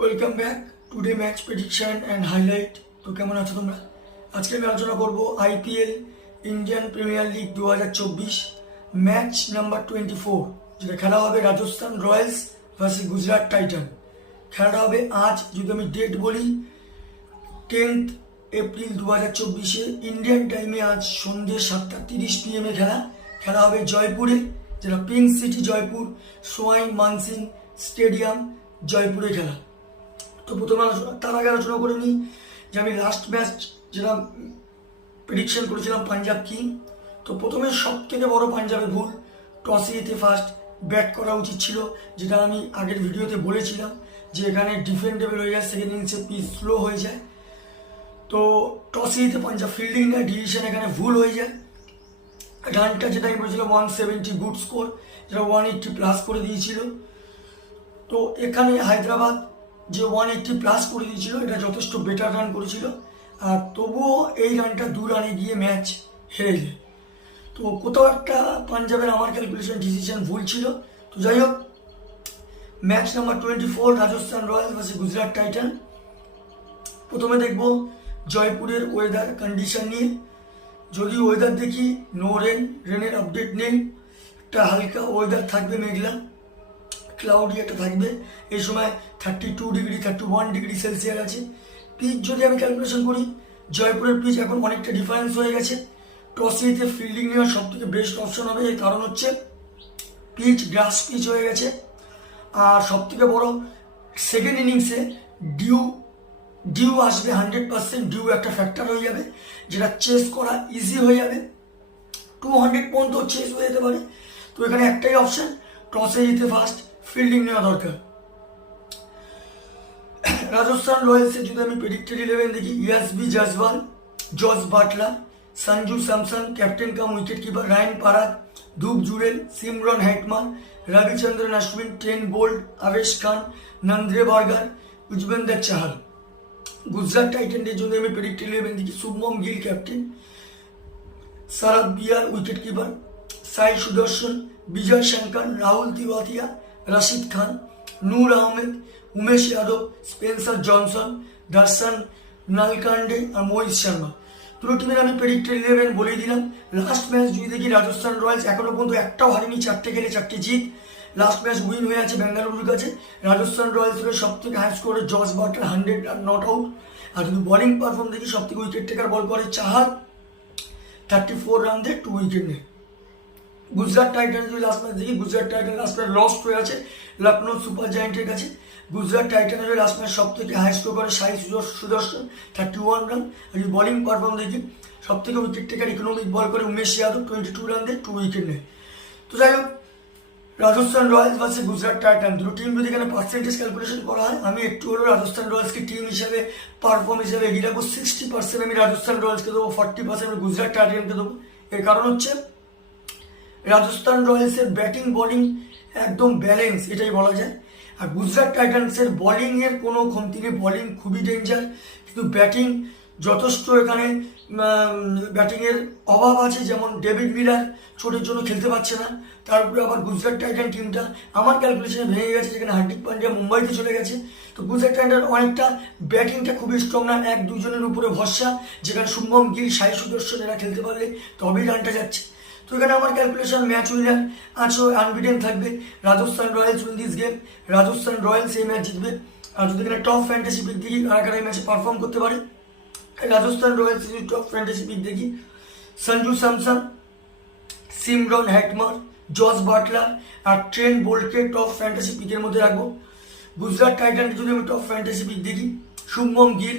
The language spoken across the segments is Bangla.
Welcome back today match prediction and highlight. তো কেমন আছো তোমরা? আজকে আমি আলোচনা করব IPL Indian premier league 2024 match number 24, যেটা খেলা হবে Rajasthan Royals versus Gujarat Titan. খেলাটা হবে আজ, যদি আমি ডেট বলি 10th এপ্রিল 2024 ইন্ডিয়ান টাইমে আজ সন্ধ্যে 7:30 PM খেলা হবে জয়পুরে, যেটা pink city Jaipur, swine Mansingh stadium জয়পুরে খেলা। তো প্রথমে তার আগে আলোচনা করে নিই যে আমি লাস্ট ম্যাচ যেটা প্রেডিকশন করেছিলাম পাঞ্জাব কিং। তো প্রথমে সব থেকে বড় পাঞ্জাবের ভুল, টসে জিতে ফার্স্ট ব্যাট করা উচিত ছিল, যেটা আমি আগের ভিডিওতে বলেছিলাম যে এখানে ডিফেন্ডেবল হয়ে যায়, সেকেন্ড ইনিংসে পিচ স্লো হয়ে যায়। তো টসে জিতে পাঞ্জাব ফিল্ডিং নেয়, ডিসিশন এখানে ভুল হয়ে যায়। রানটা যেটা আমি বলেছিলাম 170 গুড স্কোর, যেটা 180 প্লাস করে দিয়েছিল। তো এখানে হায়দ্রাবাদ যে 180 প্লাস করে দিয়েছিল, এটা যথেষ্ট বেটার রান করেছিল, আর তবুও এই রানটা 2 রানে গিয়ে ম্যাচ হেরে যায়। তো কোথাও একটা পাঞ্জাবের আমার ক্যালকুলেশন ডিসিশন ভুল ছিল। তো যাই হোক, match number 24 Rajasthan Royals versus Gujarat Titan. প্রথমে দেখব জয়পুরের ওয়েদার কন্ডিশন নিয়ে। যদি ওয়েদার দেখি, নো রেন, রেনের আপডেট নেই, একটা হালকা ওয়েদার থাকবে, মেঘলা ক্লাউডি একটা থাকবে। এই সময় 32 ডিগ্রি 31 ডিগ্রি সেলসিয়াস আছে। পিচ যদি আমি ক্যালকুলেশন করি, জয়পুরের পিচ এখন অনেকটা ডিফারেন্স হয়ে গেছে। টসে ফিল্ডিং নেওয়ার সব থেকে বেস্ট অপশন হবে, এর কারণ হচ্ছে পিচ গ্রাস পিচ হয়ে গেছে। আর সব থেকে বড়, সেকেন্ড ইনিংসে ডিউ আসবে 100%, ডিউ একটা ফ্যাক্টর হয়ে যাবে, যেটা চেস করা ইজি হয়ে যাবে। 200 পর্যন্ত চেস হয়ে যেতে পারে। তো এখানে একটাই অপশন, টসে জিতে ফার্স্ট ফিল্ডিং নেওয়া দরকার। রাজস্থান রয়্যালসের যদি আমি প্রেডিক্টেড 11 দেখি, Yashasvi Jaiswal, Jos Buttler, Sanju Samson captain cum wicket keeper, Riyan Parag, Dhruv Jurel, Shimron Hetmyer, Ravichandran Ashwin, Trent Boult, Avesh Khan, Nandre Burger, Yuzvendra Chahal. Gujarat টাইটানদের জন্য আমি প্রেডিক্টেড 11 দেখি, Shubman Gill captain, Sharath B R wicket keeper, Sai Sudharsan, Vijay Shankar, Rahul Tewatia, Rashid Khan, Noor Ahmad, Umesh Yadav, Spencer Johnson, Darshan Nalkande আর মোহিত শর্মা। দুটো টিমের আমি প্রেডিক্টেড 11 বলেই দিলাম। লাস্ট ম্যাচ যদি দেখি, রাজস্থান রয়্যালস এখনো পর্যন্ত একটাও হারেনি, 4টে খেলে 4টে জিত। লাস্ট ম্যাচ উইন হয়ে আছে বেঙ্গালুরুর কাছে। রাজস্থান রয়্যালসের সব থেকে হাই স্কোরে Jos Buttler 100 run not out. আর যদি বোলিং পারফর্ম দেখি, সব থেকে উইকেট টেকার বল করে চাহাল, 34 রান দিয়ে 2 উইকেট নেয়। গুজরাট টাইটান যদি লাস্ট ম্যাচ দেখি, Gujarat Titan last match lost হয়ে আছে লখনৌ সুপার জায়েন্টের কাছে। গুজরাট টাইটানের লাস্ট ম্যাচ সব থেকে হাই স্কোর করে সাই সুদর্শন 31 রান। আর যদি বোলিং পারফর্ম দেখি, সব থেকে উইকেট টেকার ইকোনমিক বল করে উমেশ যাদব, 22 রান দিয়ে 2 উইকেট নেয়। তো যাই হোক, Rajasthan Royals versus Gujarat Titan, দুটো টিম যদি এখানে পার্সেন্টেজ ক্যালকুলেশন করা হয়, আমি একটু হলেও রাজস্থান রয়্যালসকে টিম হিসাবে পারফর্ম হিসাবে এগিয়ে রাখবো। 60% আমি রাজস্থান রয়্যালসকে দেবো, 40% আমি গুজরাট টাইটানকে দেবো। এর কারণ হচ্ছে রাজস্থান রয়্যালসের ব্যাটিং বোলিং একদম ব্যালেন্স, এটাই বলা যায়। আর গুজরাট টাইটান্সের বোলিংয়ের কোনো কমতি নেই, বোলিং খুবই ডেঞ্জার, কিন্তু ব্যাটিং যথেষ্ট এখানে ব্যাটিংয়ের অভাব আছে। যেমন ডেভিড মিলার চোটের জন্য খেলতে পারছে না। তারপরে আবার গুজরাট টাইটান টিমটা আমার ক্যালকুলেশনে ভেঙে গেছে, যেখানে হার্দিক পান্ডিয়া মুম্বাইতে চলে গেছে। তো গুজরাট টাইটান অনেকটা ব্যাটিংটা খুবই স্ট্রং না, 1-2 জনের উপরে ভরসা, যেখানে শুভমন গিল, সাই সুদর্শন এরা খেলতে পারলে তবেই রানটা যাচ্ছে। তো এখানে আমার ক্যালকুলেশন ম্যাচ উইনার আছে, আনবিটেন থাকবে Rajasthan Royals win this game. Rajasthan Royals এই ম্যাচ জিতবে। আর যদি এখানে টপ ফ্যান্টাসি পিক দেখি, কারা কারা এই ম্যাচে পারফর্ম করতে পারে, রাজস্থান রয়্যালস যদি টপ ফ্যান্টাসি পিক দেখি, Sanju Samson, Shimron Hetmyer, Jos Buttler আর ট্রেন বোল্টকে টপ ফ্যান্টাসি পিকের মধ্যে রাখবো। গুজরাট টাইটানকে যদি আমি টপ ফ্যান্টাসি পিক দেখি, শুভমন গিল,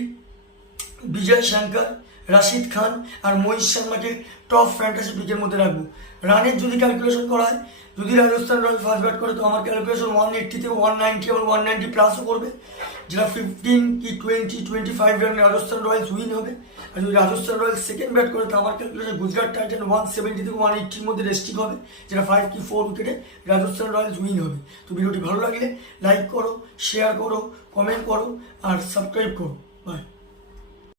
বিজয় শঙ্কর, রশিদ খান আর মোহিত শর্মাকে টপ ফ্যান্টাসি পিকের মধ্যে রাখবো। রানের যদি ক্যালকুলেশন করা হয়, যদি রাজস্থান রয়্যালস ফার্স্ট ব্যাট করে, তো আমার ক্যালকুলেশন 180 থেকে 190 এবং 190 প্লাসও করবে, যেটা 15 কি 25 রান রাজস্থান রয়্যালস উইন হবে। আর যদি রাজস্থান রয়্যালস সেকেন্ড ব্যাট করে, তো আমার ক্যালকুলেশন গুজরাট টাইটান 170 থেকে 180-র মধ্যে রেস্টিং হবে, যেটা 5 কি 4 উইকেটে রাজস্থান রয়্যালস উইন হবে। তো ভিডিওটি ভালো লাগলে লাইক করো, শেয়ার করো, কমেন্ট করো আর সাবস্ক্রাইব করো। বাই।